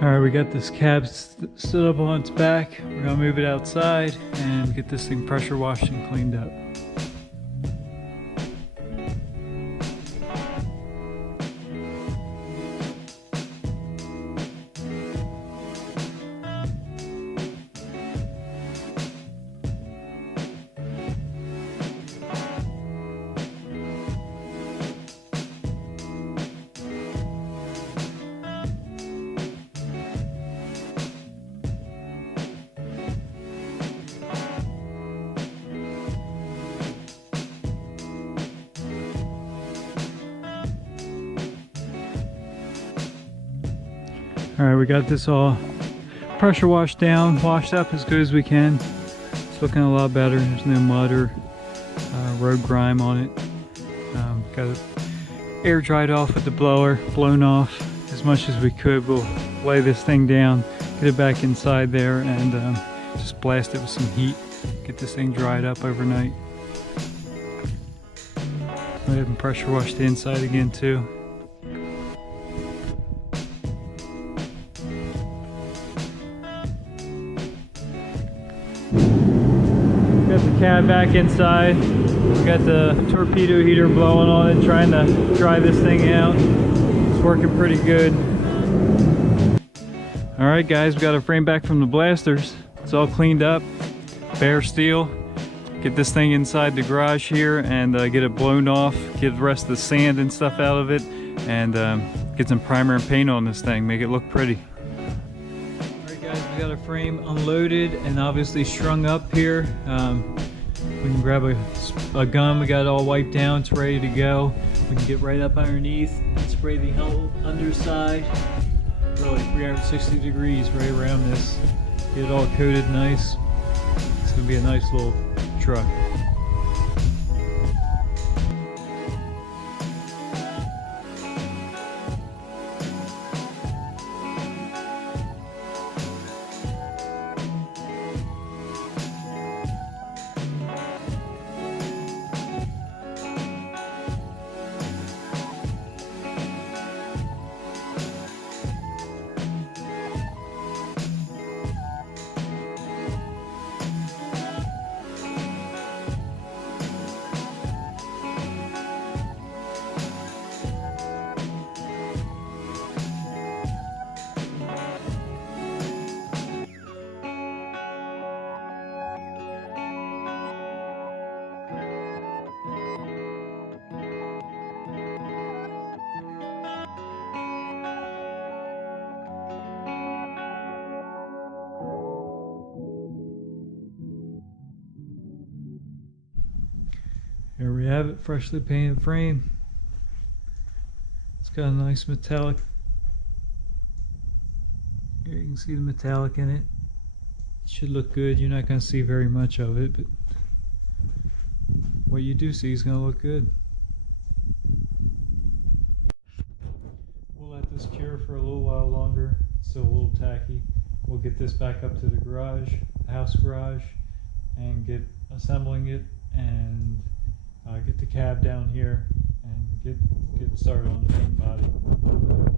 Alright, we got this cab stood up on its back. We're gonna move it outside and get this thing pressure washed and cleaned up. Alright, we got this all pressure washed down, washed up as good as we can. It's looking a lot better. There's no mud or road grime on it. Got it air dried off with the blower, blown off as much as we could. We'll lay this thing down, get it back inside there, and just blast it with some heat. Get this thing dried up overnight. Go ahead and pressure wash the inside again too. Got the cab back inside. We got the torpedo heater blowing on it, trying to dry this thing out. It's working pretty good. Alright guys, we got our frame back from the blasters. It's all cleaned up, bare steel. Get this thing inside the garage here and get it blown off, get the rest of the sand and stuff out of it, and get some primer and paint on this thing, make it look pretty. Alright guys, we got our frame unloaded and obviously strung up here. We can grab a gun, we got it all wiped down, it's ready to go. We can get right up underneath and spray the whole underside, really 360 degrees right around this. Get it all coated nice. It's going to be a nice little truck. Here we have it, freshly painted frame. It's got a nice metallic. Here you can see the metallic in it. It should look good. You're not going to see very much of it, but what you do see is going to look good. We'll let this cure for a little while longer. It's still a little tacky. We'll get this back up to the garage, the house garage, and get assembling it and get the cab down here and get started on the paint body.